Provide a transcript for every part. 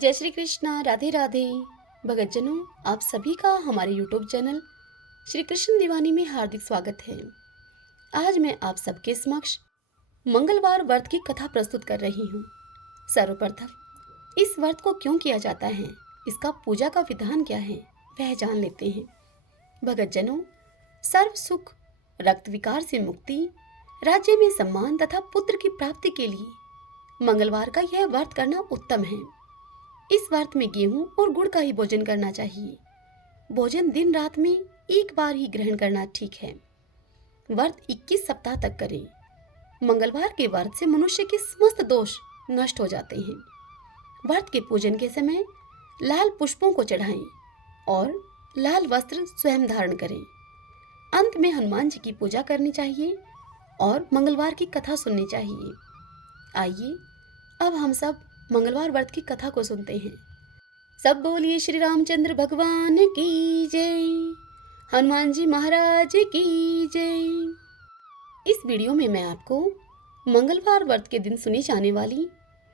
जय श्री कृष्णा, राधे राधे। भगतजनों, आप सभी का हमारे यूट्यूब चैनल श्री कृष्ण दीवानी में हार्दिक स्वागत है। आज मैं आप सबके समक्ष मंगलवार व्रत की कथा प्रस्तुत कर रही हूँ। सर्वप्रथम इस व्रत को क्यों किया जाता है, इसका पूजा का विधान क्या है, वह जान लेते हैं। भगतजनों, सर्व सुख, रक्त विकार से मुक्ति, राज्य में सम्मान तथा पुत्र की प्राप्ति के लिए मंगलवार का यह व्रत करना उत्तम है। इस व्रत में गेहूं और गुड़ का ही भोजन करना चाहिए। भोजन दिन रात में एक बार ही ग्रहण करना ठीक है। व्रत 21 सप्ताह तक करें। मंगलवार के व्रत से मनुष्य के समस्त दोष नष्ट हो जाते हैं। व्रत के पूजन के समय लाल पुष्पों को चढ़ाएं और लाल वस्त्र स्वयं धारण करें। अंत में हनुमान जी की पूजा करनी चाहिए और मंगलवार की कथा सुननी चाहिए। आइए अब हम सब मंगलवार व्रत की कथा को सुनते हैं। सब बोलिए श्री रामचंद्र भगवान की जय, हनुमान जी महाराज की जय। इस वीडियो में मैं आपको मंगलवार व्रत के दिन सुनी जाने वाली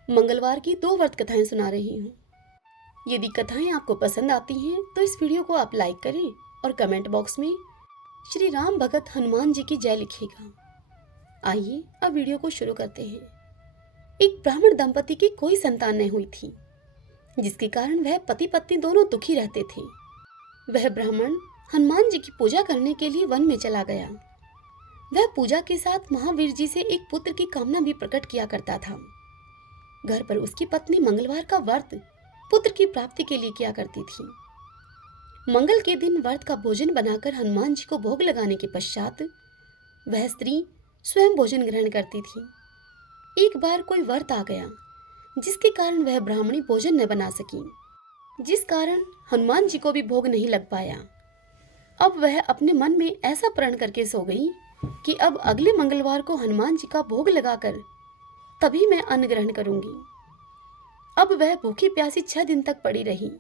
मंगलवार की 2 व्रत कथाएं सुना रही हूँ। यदि कथाएं आपको पसंद आती हैं तो इस वीडियो को आप लाइक करें और कमेंट बॉक्स में श्री राम भगत हनुमान जी की जय लिखिएगा। आइए अब वीडियो को शुरू करते हैं। एक ब्राह्मण दंपति की कोई संतान नहीं हुई थी, जिसके कारण वह पति पत्नी दोनों दुखी रहते थे। वह ब्राह्मण हनुमान जी की पूजा करने के लिए वन में चला गया। वह पूजा के साथ महावीर जी से एक पुत्र की कामना भी प्रकट किया करता था। घर पर उसकी पत्नी मंगलवार का व्रत पुत्र की प्राप्ति के लिए किया करती थी। मंगल के दिन व्रत का भोजन बनाकर हनुमान जी को भोग लगाने के पश्चात वह स्त्री स्वयं भोजन ग्रहण करती थी। एक बार कोई व्रत आ गया, जिसके कारण वह ब्राह्मणी भोजन न बना सकी, जिस कारण हनुमान जी को भी भोग नहीं लग पाया। अब वह अपने मन में ऐसा प्रण करके सो गई कि अब अगले मंगलवार को हनुमान जी का भोग लगाकर तभी मैं अन्न ग्रहण करूंगी। अब वह भूखी प्यासी 6 दिन तक पड़ी रही।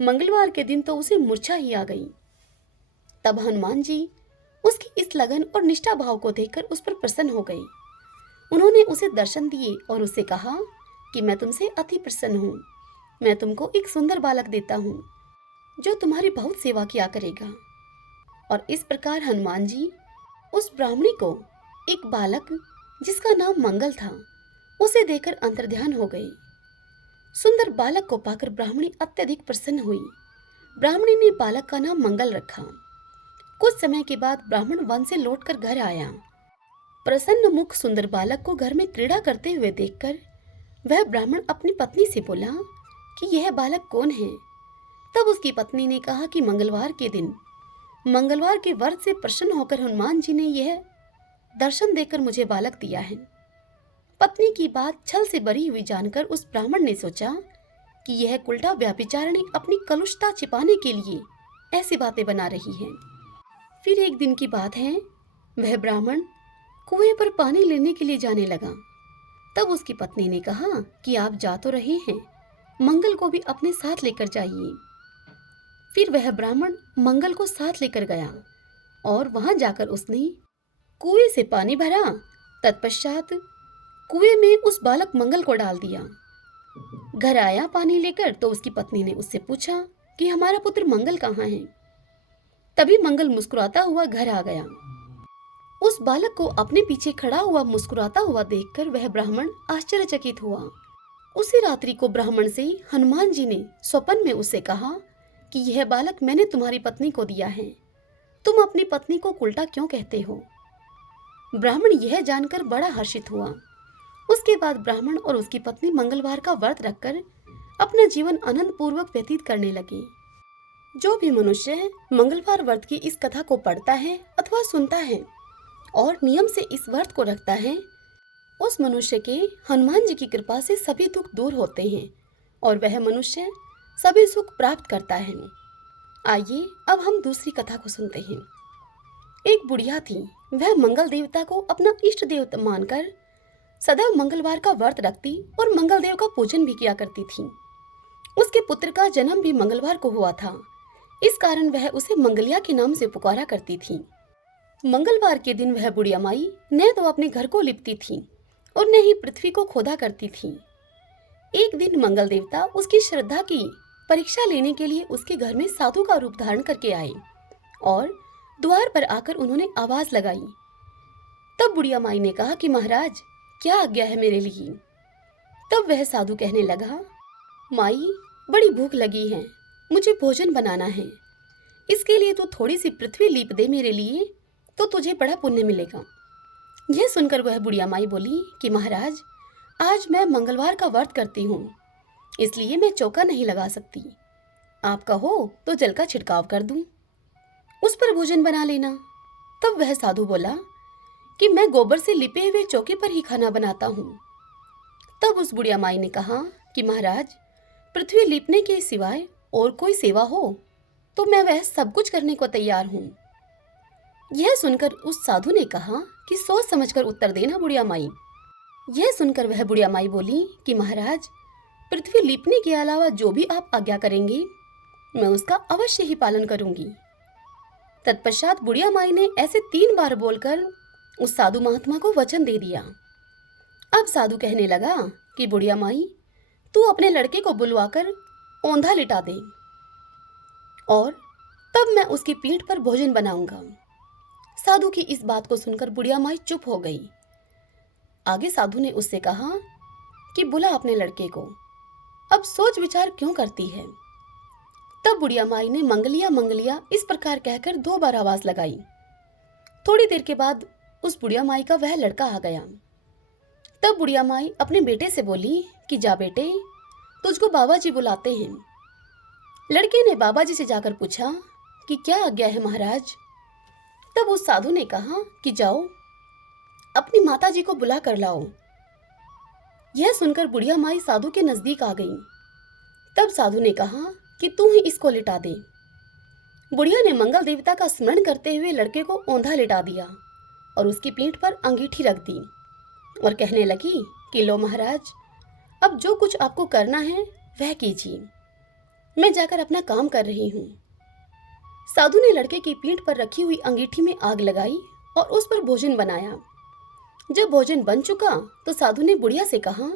मंगलवार के दिन तो उसे मूर्छा ही आ गई। तब हनुमान जी उसकी इस लगन और निष्ठा भाव को देखकर उस पर प्रसन्न हो गई। उन्होंने उसे दर्शन दिए और उससे कहा कि मैं तुमसे अति प्रसन्न हूँ। मैं तुमको एक सुंदर बालक देता हूँ जो तुम्हारी बहुत सेवा किया करेगा। और इस प्रकार हनुमान जी उस ब्राह्मणी को एक बालक, जिसका नाम मंगल था, उसे देकर अंतर्ध्यान हो गई। सुंदर बालक को पाकर ब्राह्मणी अत्यधिक प्रसन्न हुई। ब्राह्मणी ने बालक का नाम मंगल रखा। कुछ समय के बाद ब्राह्मण वन से लौटकर घर आया। प्रसन्न मुख सुंदर बालक को घर में क्रीड़ा करते हुए देखकर वह ब्राह्मण अपनी पत्नी से बोला कि यह बालक कौन है। तब उसकी पत्नी ने कहा कि मंगलवार के दिन, मंगलवार के व्रत से प्रसन्न होकर हनुमान जी ने यह दर्शन देकर मुझे बालक दिया है। पत्नी की बात छल से भरी हुई जानकर उस ब्राह्मण ने सोचा कि यह कुलटा व्यभिचारिणी अपनी कलुषता छिपाने के लिए ऐसी बातें बना रही है। फिर एक दिन की बात है, वह ब्राह्मण कुएं पर पानी लेने के लिए जाने लगा। तब उसकी पत्नी ने कहा कि आप जा तो रहे हैं, मंगल को भी अपने साथ लेकर जाइए। फिर वह ब्राह्मण मंगल को साथ लेकर गया और वहां जाकर उसने कुएं से पानी भरा। तत्पश्चात कुएं में उस बालक मंगल को डाल दिया। घर आया पानी लेकर तो उसकी पत्नी ने उससे पूछा कि हमारा पुत्र मंगल कहाँ है। तभी मंगल मुस्कुराता हुआ घर आ गया। उस बालक को अपने पीछे खड़ा हुआ मुस्कुराता हुआ देखकर वह ब्राह्मण आश्चर्यचकित हुआ। उसी रात्रि को ब्राह्मण से हनुमान जी ने स्वप्न में उससे कहा कि यह बालक मैंने तुम्हारी पत्नी को दिया है, तुम अपनी पत्नी को उल्टा क्यों कहते हो। ब्राह्मण यह जानकर बड़ा हर्षित हुआ। उसके बाद ब्राह्मण और उसकी पत्नी मंगलवार का व्रत रखकर अपना जीवन आनंद पूर्वक व्यतीत करने लगे। जो भी मनुष्य मंगलवार व्रत की इस कथा को पढ़ता है अथवा सुनता है और नियम से इस व्रत को रखता है, उस मनुष्य के हनुमान जी की कृपा से सभी दुख दूर होते हैं और वह मनुष्य सभी सुख प्राप्त करता है। आइए अब हम दूसरी कथा को सुनते हैं। एक बुढ़िया थी। वह मंगल देवता को अपना इष्ट देवता मानकर सदैव मंगलवार का व्रत रखती और मंगल देव का पूजन भी किया करती थी। उसके पुत्र का जन्म भी मंगलवार को हुआ था। इस कारण वह उसे मंगलिया के नाम से पुकारा करती थी। मंगलवार के दिन वह बुढ़िया माई न तो अपने घर को लिपती थी और न ही पृथ्वी को खोदा करती थी। एक दिन मंगल देवता उसकी श्रद्धा की परीक्षा लेने के लिए उसके घर में साधु का रूप धारण करके आए और द्वार पर आकर उन्होंने आवाज लगाई। तब बुढ़िया माई ने कहा कि महाराज, क्या आज्ञा है मेरे लिए। तब वह साधु कहने लगा, माई, बड़ी भूख लगी है, मुझे भोजन बनाना है। इसके लिए तू थोड़ी सी पृथ्वी लीप दे मेरे लिए, तो तुझे बड़ा पुण्य मिलेगा। यह सुनकर वह बुढ़िया माई बोली कि महाराज, आज मैं मंगलवार का व्रत करती हूँ, इसलिए मैं चौका नहीं लगा सकती। आप कहो तो जल का छिड़काव कर दूं, उस पर भोजन बना लेना। तब वह साधु बोला कि मैं गोबर से लिपे हुए चौके पर ही खाना बनाता हूँ। तब उस बुढ़िया माई ने कहा कि महाराज, पृथ्वी लीपने के सिवाय और कोई सेवा हो तो मैं वह सब कुछ करने को तैयार हूँ। यह सुनकर उस साधु ने कहा कि सोच समझकर उत्तर देना बुढ़िया माई। यह सुनकर वह बुढ़िया माई बोली कि महाराज, पृथ्वी लीपने के अलावा जो भी आप आज्ञा करेंगे मैं उसका अवश्य ही पालन करूंगी। तत्पश्चात बुढ़िया माई ने ऐसे 3 बार बोलकर उस साधु महात्मा को वचन दे दिया। अब साधु कहने लगा कि बुढ़िया माई, तू अपने लड़के को बुलवाकर औंधा लिटा दे और तब मैं उसकी पीठ पर भोजन बनाऊंगा। साधु की इस बात को सुनकर बुढ़िया माई चुप हो गई। आगे साधु ने उससे कहा कि बुला अपने लड़के को, अब सोच विचार क्यों करती है। तब बुढ़िया माई ने मंगलिया मंगलिया इस प्रकार कहकर 2 बार आवाज लगाई। थोड़ी देर के बाद उस बुढ़िया माई का वह लड़का आ गया। तब बुढ़िया माई अपने बेटे से बोली कि जा बेटे, तुझको बाबा जी बुलाते हैं। लड़के ने बाबा जी से जाकर पूछा कि क्या आज्ञा है महाराज। तब उस साधु ने कहा कि जाओ अपनी माता जी को बुला कर लाओ। यह सुनकर बुढ़िया माई साधु के नजदीक आ गई। तब साधु ने कहा कि तू ही इसको लिटा दे। बुढ़िया ने मंगल देवता का स्मरण करते हुए लड़के को औंधा लिटा दिया और उसकी पीठ पर अंगीठी रख दी और कहने लगी कि लो महाराज, अब जो कुछ आपको करना है वह कीजिए, मैं जाकर अपना काम कर रही हूँ। साधु ने लड़के की पीठ पर रखी हुई अंगीठी में आग लगाई और उस पर भोजन बनाया। जब भोजन बन चुका तो साधु ने बुढ़िया से कहा,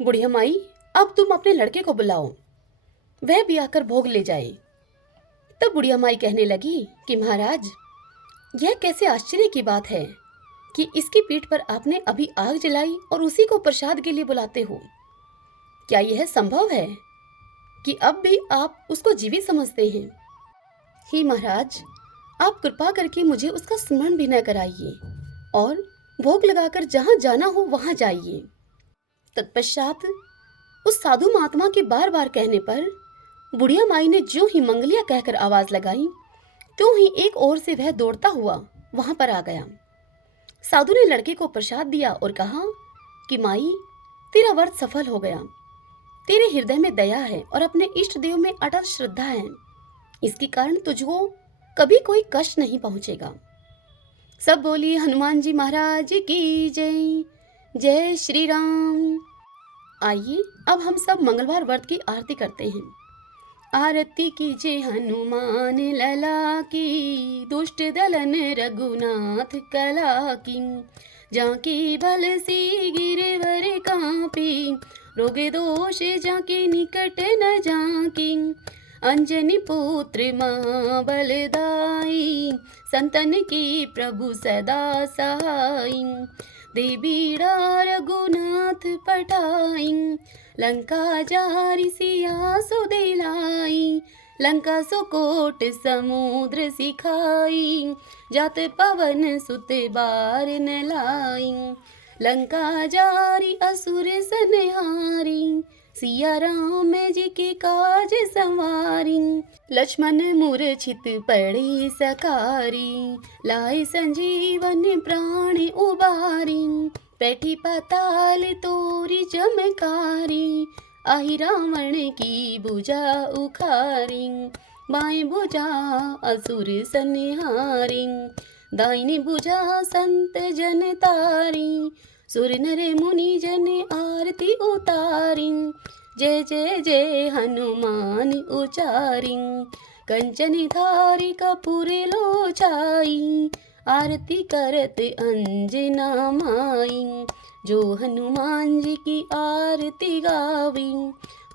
बुढ़िया माई, अब तुम अपने लड़के को बुलाओ, वह भी आकर भोग ले जाए। तब बुढ़िया माई कहने लगी कि महाराज, यह कैसे आश्चर्य की बात है कि इसकी पीठ पर आपने अभी आग जलाई और उसी को प्रसाद के लिए बुलाते हो। क्या यह संभव है कि अब भी आप उसको जीवित समझते हैं? ही महाराज, आप कृपा करके मुझे उसका स्मरण भी न कराइए और भोग लगाकर जहां जाना हो वहां जाइए। तत्पश्चात उस साधु महात्मा के बार बार कहने पर बुढ़िया माई ने ज्यों ही मंगलिया कहकर आवाज लगाई, त्यों ही एक ओर से वह दौड़ता हुआ वहां पर आ गया। साधु ने लड़के को प्रसाद दिया और कहा कि माई, तेरा व्रत सफल हो गया। तेरे हृदय में दया है और अपने इष्ट देव में अटल श्रद्धा है, इसके कारण तुझको कभी कोई कष्ट नहीं पहुंचेगा। सब बोलिए हनुमान जी महाराज की जय। जय श्री राम। आइए अब हम सब मंगलवार व्रत की आरती करते हैं। आरती कीजिए हनुमान लला की, दुष्ट दलन रघुनाथ कला की। जाके बल सी गिरवर कांपी, रोग दोष जाके निकट न जाकी। अंजनी पुत्र महाबलदाई, संतन की प्रभु सदा सहाई। देवीड़ा रघुनाथ पठाई, लंका जारी सिया सो दिलाई। लंका सो कोट समुद्र सिखाई, जात पवन सुत बार न लाई। लंका जारी असुर संहारी, सिया राम जी के काज संवारी। लक्ष्मण मूर्छित पड़े सकारी, लाए संजीवन प्राण उबारी। बैठी पाताल तोरी चमकारी, आई रावण की भुजा उखारी। बाएं भुजा असुर संहारी, दाहिनी भुजा संत जन तारी। सुर नर मुनि जन आरती उतारी, जय जय जय हनुमान उचारी। कंचन धारी कपूर लोचाई, आरती करत अंजना माई। जो हनुमान जी की आरती गावी,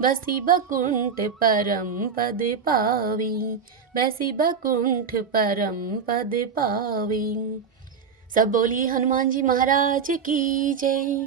बसी बकुंठ परम पद पावी, बसी बकुंठ परम पद पावी। सब बोलिए हनुमान जी महाराज की जय।